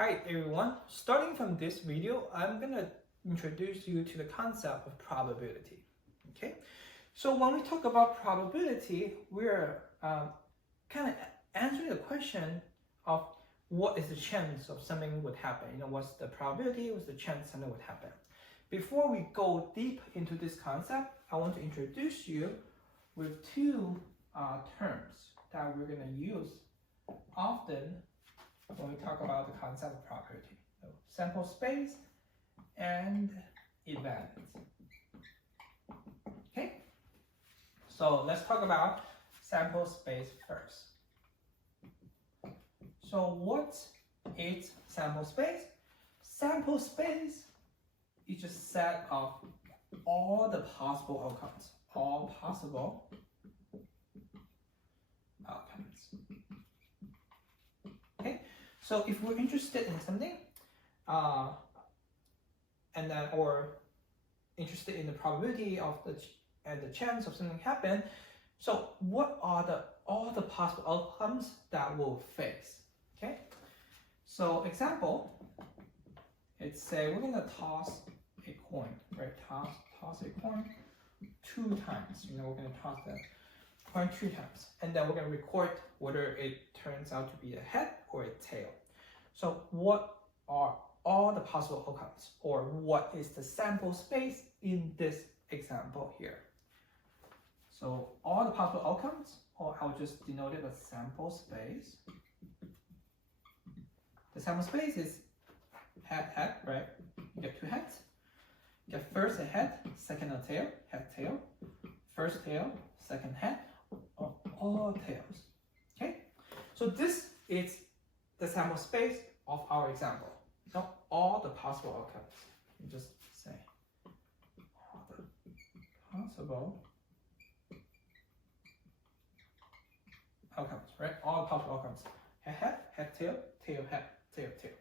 Hi everyone, starting from this video, I'm gonna introduce you to the concept of probability. Okay, so when we talk about probability, we're kind of answering the question of what is the chance of something would happen. What's the probability, what's the chance something would happen. Before we go deep into this concept, I want to introduce you with two terms that we're gonna use often when we talk about the concept of probability. So sample space and event. Okay, so let's talk about sample space first. So what is sample space? Sample space is just a set of all the possible outcomes. All possible outcomes. Okay, so if we're interested in something, or interested in the probability of and the chance of something happen, so what are all the possible outcomes that we'll face? Okay, so example, let's say we're gonna toss a coin, right? Toss a coin 2 times. We're gonna toss the coin 2 times, and then we're gonna record whether it turns out to be a head or a tail. So what are all the possible outcomes, or what is the sample space in this example here? So all the possible outcomes, or I'll just denote it as sample space. The sample space is head, right? You get 2 heads. You get first a head, second a tail, head, tail, first tail, second head, all tails. Okay, so this is the sample space of our example. Now all the possible outcomes. You just say all the possible outcomes, right? All the possible outcomes. Head, head, tail, tail, head, tail, tail.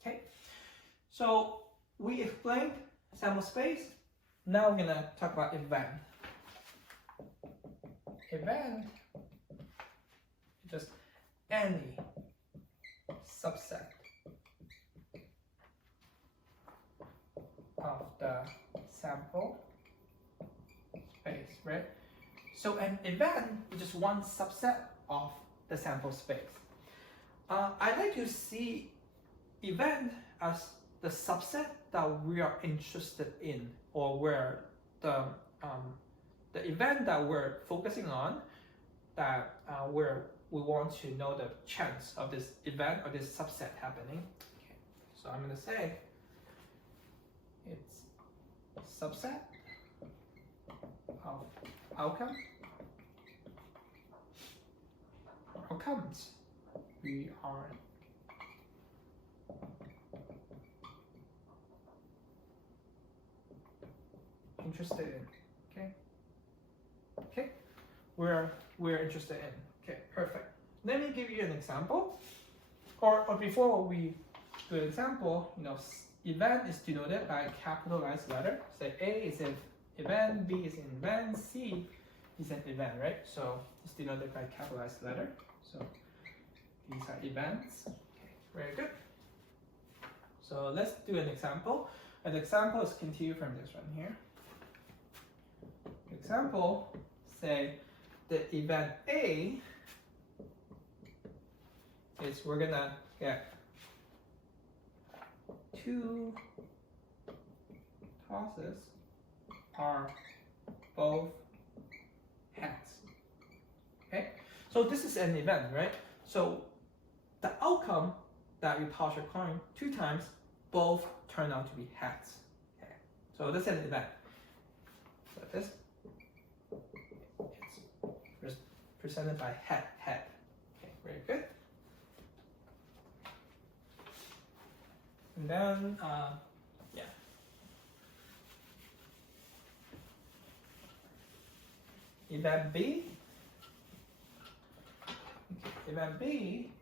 Okay, so we explained sample space. Now we're gonna talk about event. Event is just any subset of the sample space, right? So an event is just one subset of the sample space. I like to see event as the subset that we are interested in, or where the event that we're focusing on, that where we want to know the chance of this event or this subset happening. Okay. So I'm going to say it's a subset of outcomes we are interested in. Okay, we're interested in. Okay, perfect. Let me give you an example. Or before we do an example, event is denoted by a capitalized letter. Say A is an event, B is an event, C is an event, right? So it's denoted by a capitalized letter. So these are events. Okay, very good. So let's do an example. An example is continued from this one here. Example, say the event A is we're gonna get 2 tosses are both heads. Okay, so this is an event, right? So the outcome that you toss your coin 2 times, both turn out to be heads. Okay, so this is an event. So this is presented by head. Okay, very good. And then, event B. Event B,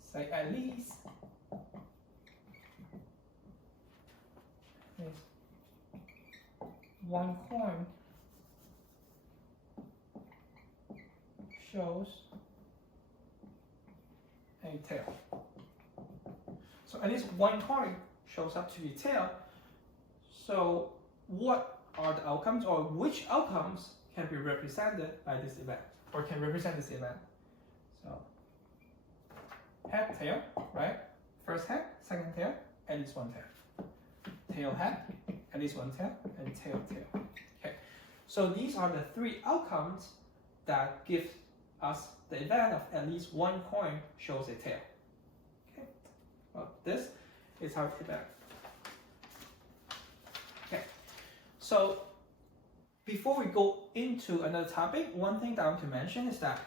say at least is 1 coin shows a tail. So at least one coin shows up to be tail. So what are the outcomes, or which outcomes can be represented by this event, or can represent this event? So head, tail, right? First head, second tail, at least one tail. Tail, head, at least one tail, and tail, tail. Okay. So these are the three outcomes that give us the event of at least one coin shows a tail. Okay. Well, this is our event. Okay. So before we go into another topic, one thing that I want to mention is that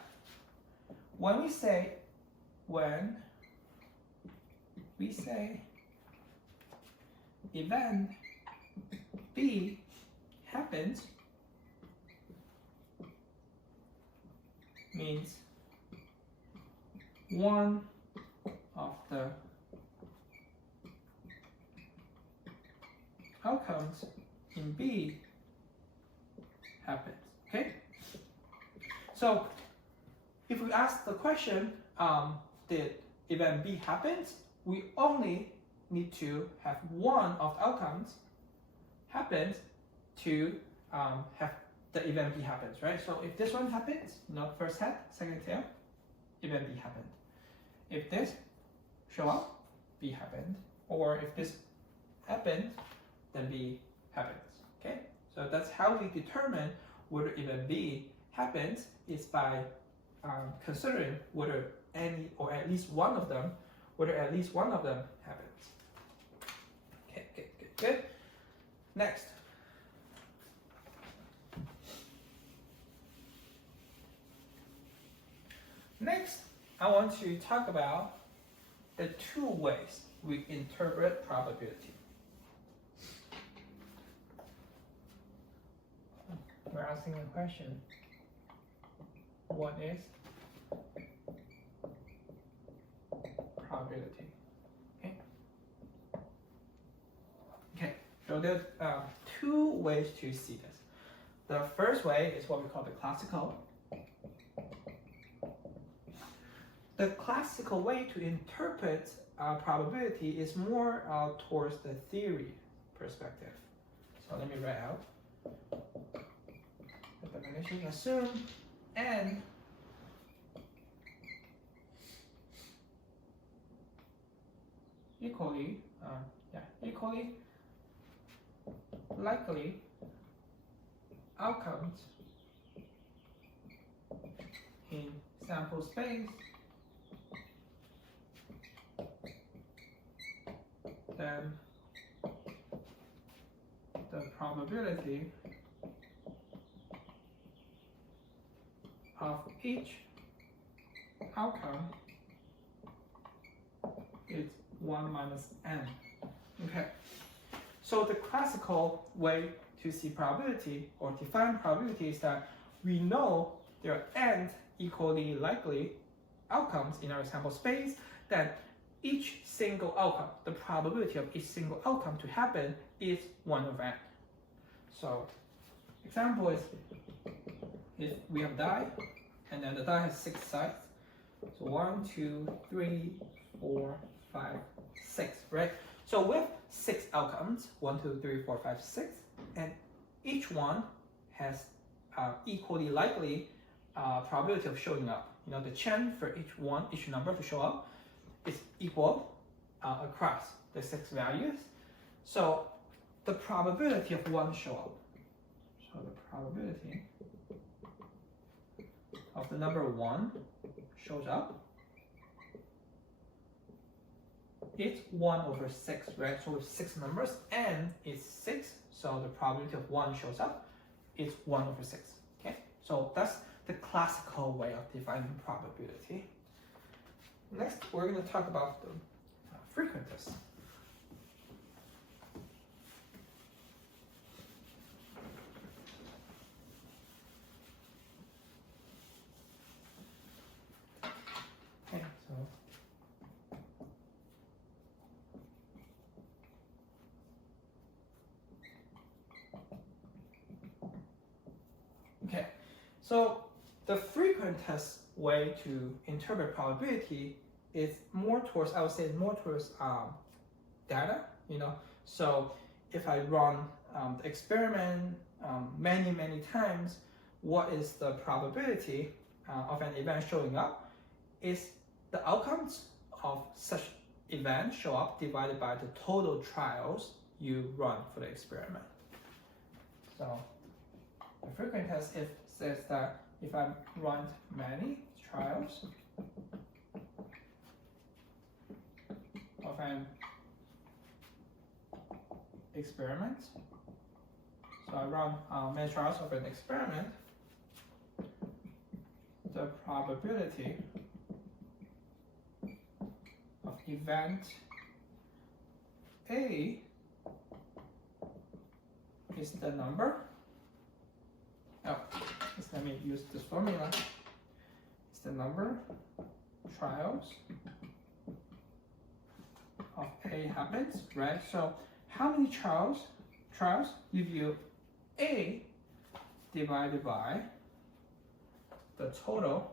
when we say event B happens, means one of the outcomes in B happens. Okay? So if we ask the question, did event B happens, we only need to have one of the outcomes happens to have the event B happens, right? So if this one happens, first head, second tail, event B happened. If this show up, B happened. Or if this happened, then B happens. Okay? So that's how we determine whether event B happens, is by considering whether any or at least one of them, happens. Okay, good. Next. Next, I want to talk about the two ways we interpret probability. We're asking a question. What is probability? Okay. So there's two ways to see this. The first way is what we call the classical. The classical way to interpret probability is more towards the theory perspective. So let me write out the definition. Assume n equally likely outcomes in sample space, then the probability of each outcome is 1 minus n. Okay. So the classical way to see probability or define probability is that we know there are n equally likely outcomes in our sample space, that each single outcome, the probability of each single outcome to happen is 1 over n. So example is, if we have die, and then the die has 6 sides, so 1, 2, 3, 4, 5, 6, right? So we have 6 outcomes, 1, 2, 3, 4, 5, 6, and each one has equally likely probability of showing up. The chance for each number to show up is equal across the 6 values. So the probability of one show up. So the probability of the number 1 shows up, it's 1 over 6, right? So with 6 numbers, n is 6, so the probability of 1 shows up is 1 over 6. Okay, so that's the classical way of defining probability. Next, we're going to talk about the frequentist. Okay, so the frequentist way to interpret probability it's more towards, I would say, more towards data, you know. So if I run the experiment many times, what is the probability of an event showing up is the outcomes of such event show up divided by the total trials you run for the experiment. So the frequent test says that if I run many trials of an experiment, so I run many trials of an experiment, the probability of event A is the number. Let me use this formula. It's the number trials of A happens, right? So how many trials give you A divided by the total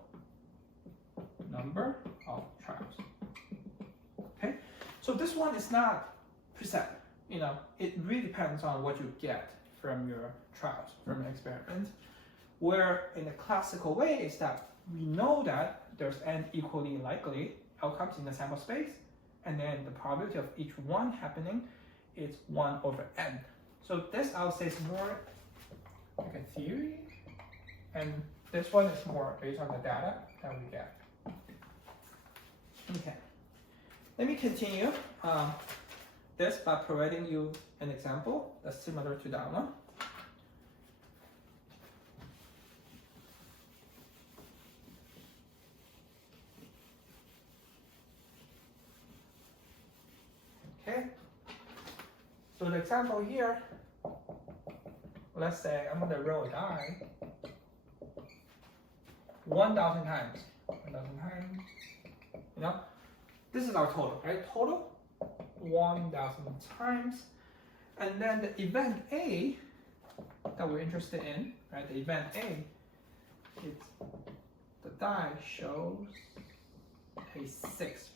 number of trials? Okay, so this one is not preset. You know, it really depends on what you get from your trials, from an experiment. Where in the classical way is that we know that there's n equally likely outcomes in the sample space, and then the probability of each one happening is 1 over n. So this I would say is more like a theory, and this one is more based on the data that we get. Okay, let me continue this by providing you an example that's similar to that one. Okay, so the example here, let's say I'm going to roll a die 1,000 times. 1,000 times. You know, this is our total, right? Total 1,000 times. And then the event A that we're interested in, right? The event A, it's the die shows a 6.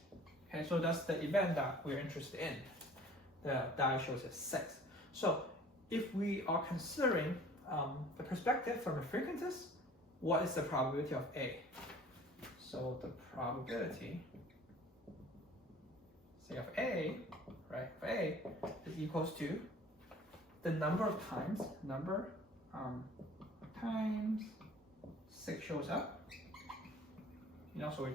Okay, so that's the event that we're interested in. The die shows a 6. So if we are considering the perspective from a frequentist, what is the probability of A? So the probability, say of A, right, of A is equals to the number of times, times 6 shows up. You know, so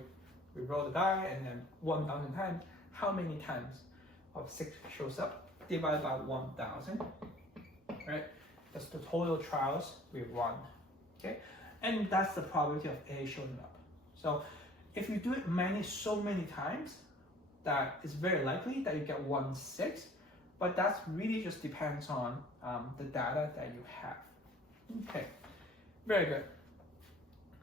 we roll the die and then 1,000 times. How many times of 6 shows up? Divided by 1,000, right? That's the total trials we run, okay? And that's the probability of A showing up. So if you do it so many times, that it's very likely that you get 1/6, but that's really just depends on the data that you have. Okay, very good.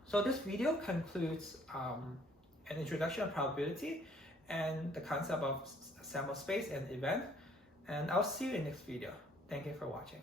So this video concludes an introduction of probability and the concept of sample space and event. And I'll see you in the next video. Thank you for watching.